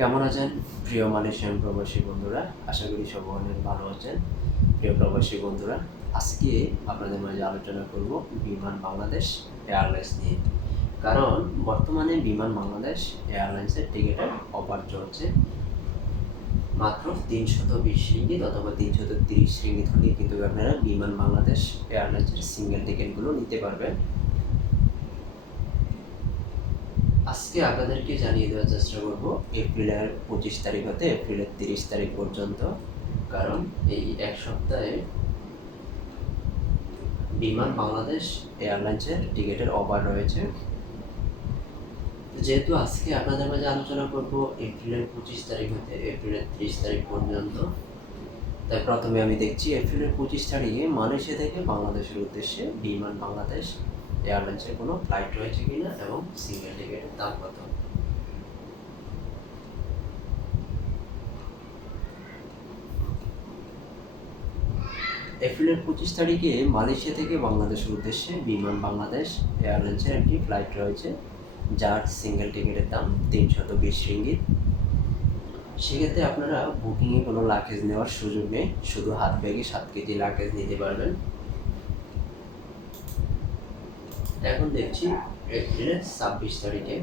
কেমন আছেন প্রিয় মালয়েশিয়ান প্রবাসী বন্ধুরা? আশা করি সবাই অনেক ভালো আছেন। প্রিয় প্রবাসী বন্ধুরা, আজকে আপনাদের মাঝে আলোচনা করব বিমান বাংলাদেশ এয়ারলাইন্স নিয়ে। কারণ বর্তমানে বিমান বাংলাদেশ এয়ারলাইন্সের টিকিটের অফার চলছে। মাত্র 320 রিঙ্গিত অথবা 330 রিঙ্গিত হলেই কিন্তু আপনারা বিমান বাংলাদেশ এয়ারলাইন্সের সিঙ্গেল টিকিটগুলো নিতে পারবেন। আজকে আপনাদেরকে জানিয়ে দেওয়ার চেষ্টা করব এপ্রিলের 25 তারিখ হতে এপ্রিলের 30 তারিখ পর্যন্ত। কারণ এই এক সপ্তাহে বিমান বাংলাদেশ এয়ারলাইন্সের টিকিটের অফার রয়েছে। যেহেতু আজকে আপনাদের মাঝে আলোচনা করব এপ্রিলের 25 তারিখ হতে এপ্রিলের 30 তারিখ পর্যন্ত, তাই প্রথমে আমি দেখছি এপ্রিলের 25 তারিখে মালয়েশিয়া থেকে বাংলাদেশের উদ্দেশ্যে বিমান বাংলাদেশ এয়ারলাইন্সের কোনো ফ্লাইট রয়েছে কিনা এবং সিঙ্গেল টিকিটের দাম কত। এপ্রিলের 25 তারিখে মালয়েশিয়া থেকে বাংলাদেশের উদ্দেশ্যে বিমান বাংলাদেশ এয়ারলাইন্সের একটি ফ্লাইট রয়েছে, যার সিঙ্গেল টিকিটের দাম 320 রিঙ্গিত। সেক্ষেত্রে আপনারা বুকিংয়ে কোনো লাগেজ নেওয়ার সুযোগ নেই, শুধু হাত ব্যাগে 7 কেজি লাগেজ নিতে পারবেন। এখন দেখছি এপ্রিলের 26 তারিখে।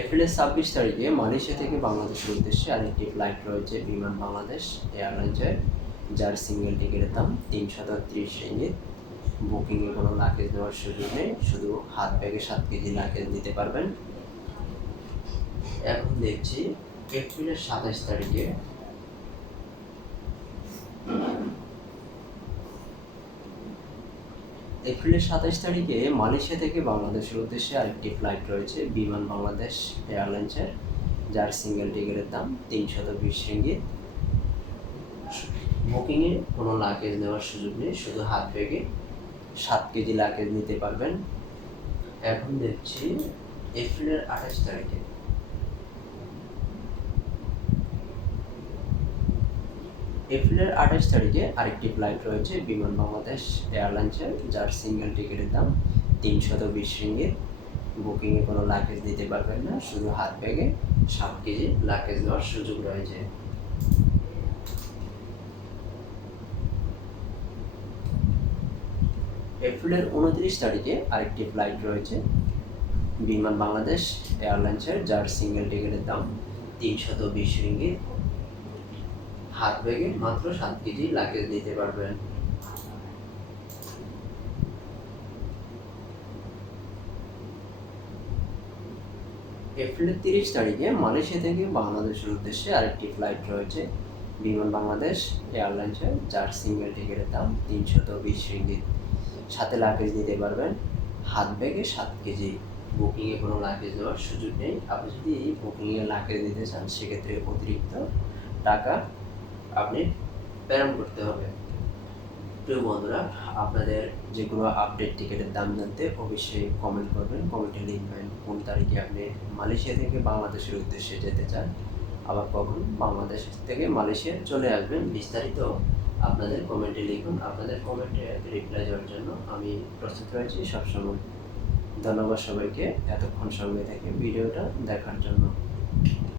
এপ্রিলের 26 তারিখে মালয়েশিয়া থেকে বাংলাদেশের উদ্দেশ্যে আরেকটি ফ্লাইট রয়েছে বিমান বাংলাদেশ এয়ারলাইন্সের, যার সিঙ্গেল টিকিটের দাম 330 রিঙ্গিত। বুকিংয়ে কোনো লাগেজ নেওয়ার সুযোগ নেই, শুধু হাত ব্যাগে 7 কেজি লাগেজ নিতে পারবেন। এখন দেখছি এপ্রিলের 27 তারিখে। এপ্রিলের 27 তারিখে মালয়েশিয়া থেকে বাংলাদেশের উদ্দেশ্যে আরেকটি ফ্লাইট রয়েছে বিমান বাংলাদেশ এয়ারলাইন্সের, যার সিঙ্গেল টিকিটের দাম 320 রিঙ্গিত। বুকিংয়ে কোনো লাগেজ নেওয়ার সুযোগ নেই, শুধু হাত ব্যাগে 7 কেজি লাগেজ নিতে পারবেন। এখন দেখছি এপ্রিলের 28 তারিখে। এপ্রিলের 28 তারিখে আরেকটি ফ্লাইট রয়েছে বিমান বাংলাদেশ এয়ারলাইন্সের, যার সিঙ্গেল টিকিটের দাম 320 রিঙ্গিত। বুকিংয়ে কোনো লাগেজ নিতে পারবেন না, শুধু হাত ব্যাগে 7 কেজি লাগেজ নেওয়ার সুযোগ রয়েছে। এপ্রিলের 29 তারিখে আরেকটি ফ্লাইট রয়েছে বিমান বাংলাদেশ এয়ারলাইন্সের, যার সিঙ্গেল টিকিটের দাম 320 রিঙ্গিত। হাত ব্যাগে মাত্র 7 কেজি লাগেজ নিতে পারবেন। এপ্রিলের 30 তারিখে মালয়েশিয়া থেকে বাংলাদেশের উদ্দেশ্যে আরেকটি ফ্লাইট রয়েছে বিমান বাংলাদেশ এয়ারলাইন্সের, যার সিঙ্গেল টিকিটের দাম 320 রিঙ্গিত। সাথে লাগেজ নিতে পারবেন, হাত ব্যাগে 7 কেজি। বুকিংয়ে কোনো লাগেজ নেওয়ার সুযোগ নেই। আপনি যদি বুকিংয়ে লাগেজ নিতে চান, সেক্ষেত্রে অতিরিক্ত টাকা আপনি প্রেরণ করতে হবে। প্রিয় বন্ধুরা, আপনাদের যে কোনো আপডেট টিকিটের দাম জানতে অবশ্যই কমেন্ট করবেন। কমেন্টে লিখবেন কোন তারিখে আপনি মালয়েশিয়া থেকে বাংলাদেশের উদ্দেশ্যে যেতে চান, আবার কখন বাংলাদেশ থেকে মালয়েশিয়া চলে আসবেন। বিস্তারিত আপনাদের কমেন্টে লিখুন। আপনাদের কমেন্টে রিপ্লাই দেওয়ার জন্য আমি প্রস্তুত রয়েছি সবসময়। ধন্যবাদ সবাইকে এতক্ষণ সঙ্গে থেকে ভিডিওটা দেখার জন্য।